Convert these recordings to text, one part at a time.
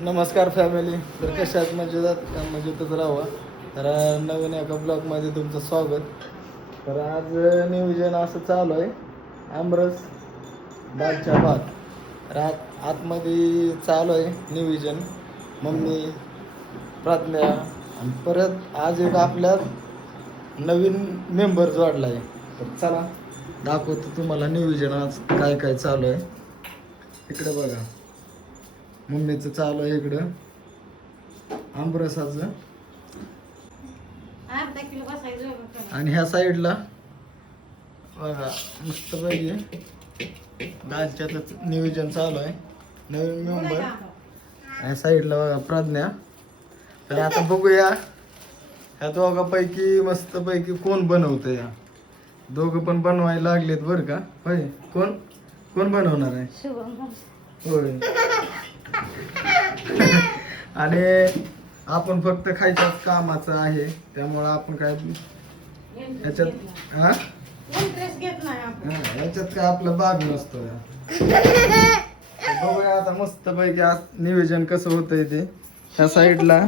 नमस्कार फॅमिली. तर कशात मजेतच राहावा. तर नवीन एका ब्लॉगमध्ये तुमचं स्वागत. तर आज नियोजन असं चालू आहे, आमरस दालच्या भात. तर आतमध्ये चालू आहे नियोजन. मम्मी, प्राज्ञा आणि परत आज एक आपल्या नवीन मेंबर जोडला आहे. तर चला दाखवतो तुम्हाला नियोजन आज काय काय चालू आहे. इकडे बघा, मम्मीचं चालू आहे इकडं आंबरसाचं. आणि ह्या साईडला बघा मस्त पाहिजे दालच्याच नियोजन चालू आहे, नवीन मेंबर. ह्या साईडला बघा प्राज्ञा. तर आता बघूया ह्या दोघांपैकी मस्त पैकी कोण बनवतं. या दोघं पण बनवायला लागलेत बरं का. होय, कोण कोण बनवणार आहे? होय. आणि आपण फक्त खायच्याच कामाचं आहे, त्यामुळं आपण काय ह्याच्यात ह्याच्यात काय आपलं भाग नसतो. बघूया आता मस्त पैकी आज नियोजन कसं होतंय ते. ह्या साईडला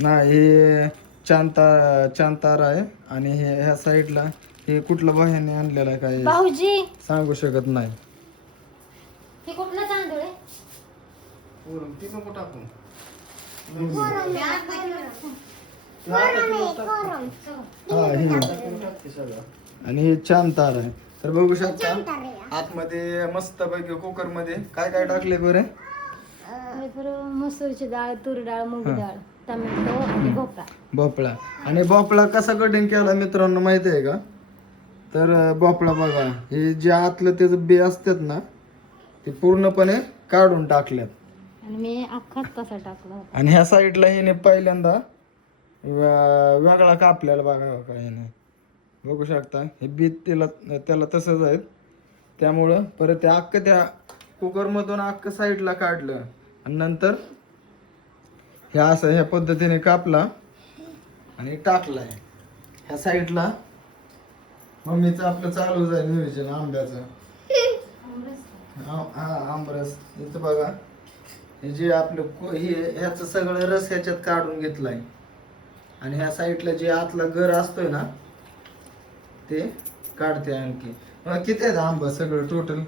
नाही, हे चांतारा आहे. आणि हे ह्या साईडला हे कुठलं बाह्याने आणलेलं आहे काय भाऊजी सांगू शकत नाही. हे कुठलं तांदूळ आहे? आणि हे छान तार आहे. तर बघू शकता आतमध्ये मस्त पैकी कुकर मध्ये काय काय टाकले बरे. मसूरची डाळ, तूर डाळ, मूग डाळ, टोमॅटो आणि भोपळा. आणि भोपळा कसा कटिंग केला मित्रांनो माहिती आहे का? तर भोपळा बघा, हे जे आतलं त्याचं बी असतात ना, ते पूर्णपणे काढून टाकल्यात. आणि मी अख्खाच तसा टाकला. आणि ह्या साईडला हिने पहिल्यांदा वेगळा कापलेला बघा का हिने. बघू शकता हे बीत त्याला तसंच आहेत. त्यामुळं परत ते अख्खं त्या कुकरमधून अख्खं साईडला काढलं आणि नंतर हे असं ह्या पद्धतीने कापला आणि टाकलाय. ह्या साईडला मम्मीचं आपलं चालूच आहे नियोजन आंब्याचं. हा आंबरस. इथं बघा हे जे आपलं ह्याचं सगळं रस ह्याच्यात काढून घेतलाय. आणि ह्या साईडला जे आतला गर असतोय ना ते काढते. आणखी किती आहेत आंबा सगळं टोटल?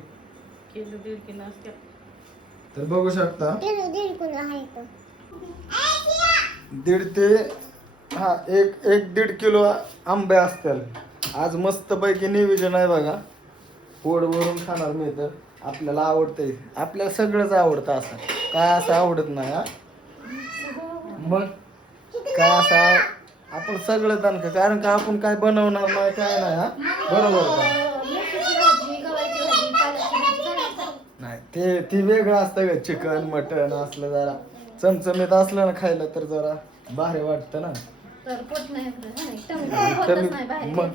तर बघू शकता 1.5 ते 1.5 किलो आंबे असतील. आज मस्त पैकी नियोजन आहे बघा. पोट भरून खाणार मी. तर आपल्याला आवडतंय, आपल्याला सगळंच आवडतं. असं काय असं आवडत नाही हा. मग काय असं आपण सगळं जाणतं, कारण का आपण काय बनवणार नाही काय नाही हा. बरोबर का नाही? ते वेगळं असतं का. चिकन मटन असलं जरा चमचमीत असलं ना खायला तर जरा भारी वाटतं ना. मग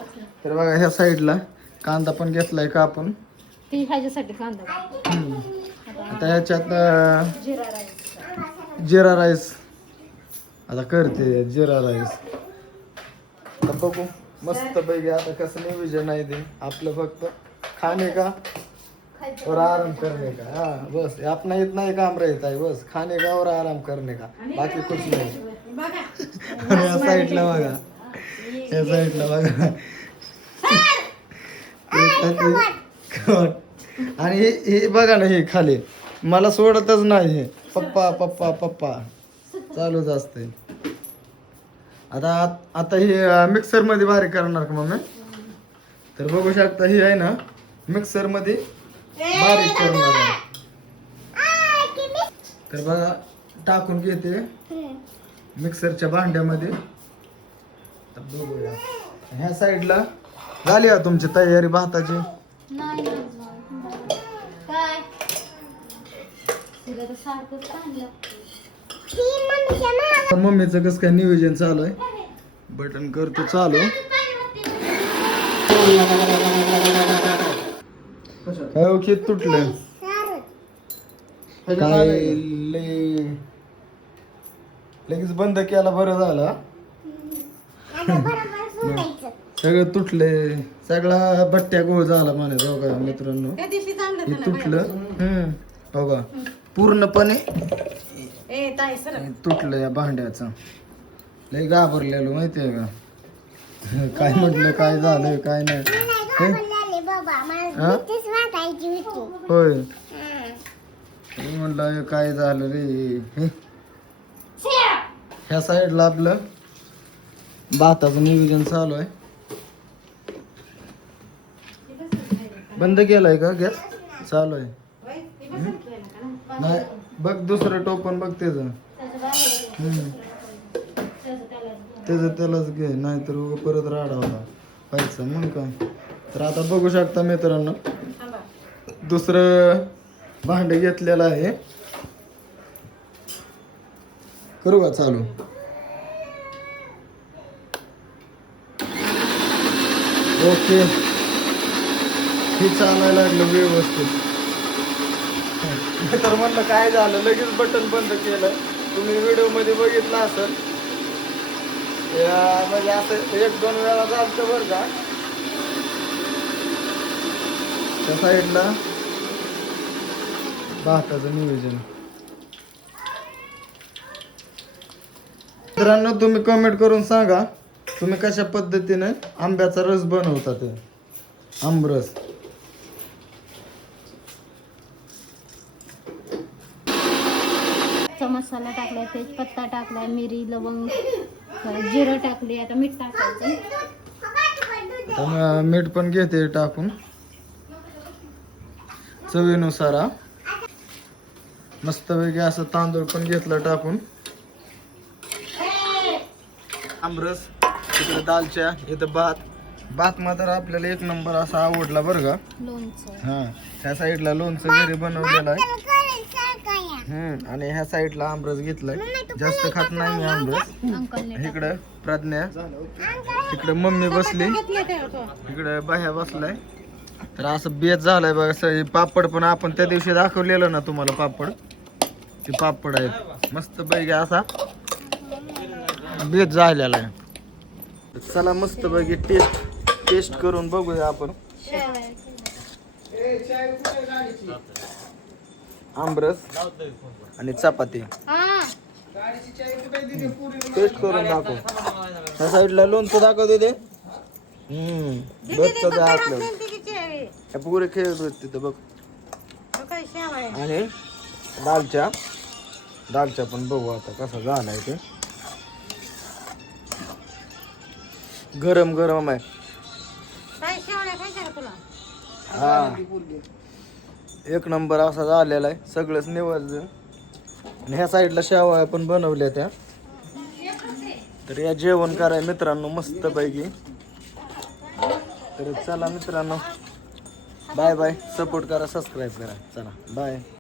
तर बघा ह्या साईडला कांदा पण घेतलाय का आपण. ह्याच्यासाठी कांदा. आता ह्याच्यात जिरा राईस आता करते. जिरा राईस आता बघू मस्त पैकी आता कसं नियोजन आहे ते. आपलं फक्त खाणे का और आराम करने का. हा बस, अपना इतना ही काम रहता है, बस खाने का और आराम करने का, बाकी कुछ नाही. या साईडला बघा, या साईडला बघा आणि हे बघा ना, हे खाली मला सोडतच नाही. हे पप्पा पप्पा पप्पा चालूच असते. आता हे मिक्सर मध्ये बारीक करणार का मम्मी? तर बघू शकता ही आहे ना मिक्सर मध्ये बारीक करणार आहे. तर बघा टाकून घेते मिक्सरच्या भांड्यामध्ये. तर बघूया ह्या साईडला झाली का तुमची तयारी भाताची? मम्मीचं कसं काय नियोजन चालू आहे. बटन करतो चालू. काय खेत तुटलं काय लगेच बंद केला बरं झालं. सगळं तुटले, सगळा बट्ट्या गोळ झाला म्हणे बघा मित्रांनो. त्या दिवशी चांगलं हे झालं तुटलं. बघा पूर्णपणे ए ताई सर तुटलं या भांड्याचं. लय घाबरलेलो माहितीये का. काय म्हटलं काय झालं काय नाही. हा? होय मी म्हटलं हे काय झालं रे. हे? ह्या साईडला आपलं भाताचं नियोजन चालू आहे. बंद केलाय का गॅस? चालू आहे. नाही बघ दुसरं टोपण बघ त्याचं. त्याचं त्यालाच घे, नाहीतर उगा परत राडा होता व्हायचा मग काय. तर आता बघू शकता मित्रांनो दुसरं भांडे घेतलेलं आहे. करू का चालू? ओके हे चालायला लागलं व्यवस्थित. तर म्हणलं काय झालं, लगेच बटन बंद केलं. तुम्ही व्हिडिओ मध्ये बघितलं असेल. म्हणजे असं 1-2 वेळा झालं बरं का. त्या साईडला भाताचं नियोजन. मित्रांनो तुम्ही कमेंट करून सांगा तुम्ही कशा पद्धतीने आंब्याचा रस बनवता. ते आमरस मसाला टाकलाय, तेजपत्ता टाकलाय, मिरी, लवंग, जिरं टाकली. आता मीठ टाकायचं. तर मीठ पण घेते टाकून चवीनुसार. मस्तपैकी असं तांदूळ पण घेतलं टाकून. आमरस तिकडे दालच्या, इथं भात मात्र आपल्याला 1 नंबर असा आवडला बरं का. लोणचं. हा ह्या साईडला लोणचं घरी बनवलेलं आहे. आणि ह्या साईडला आमरस घेतलाय. जास्त खात नाही मी आमरस. अंकलने इकडं प्रज्ञा, इकडे मम्मी बसली, इकडे बाह्या बसलाय. तर असं बेत झालाय बघा. असं पापड पण आपण त्या दिवशी दाखवलेलं ना तुम्हाला पापड, ते पापड आहेत मस्त पैकी असा बेत झालेला आहे. चला मस्त पैकी टेस्ट करून बघूया आपण. आमरस आणि चपाती टेस्ट करून दाखव. त्या साईडला लोणचं दाखवते ते. बसचं आतलं पुरे खेळत होते तिथं बघ. आणि दालच्या पण बघू आता कसा झालाय ते. गरम गरम आहे. हा 1 नंबर असा झालेला आहे. सगळंच निवडलं. आणि ह्या साईडला शेवया पण बनवल्या त्या. तर या जेवण कराय मित्रांनो मस्त पैकी. तर चला मित्रांनो बाय बाय. सपोर्ट करा, सबस्क्राईब करा. चला बाय.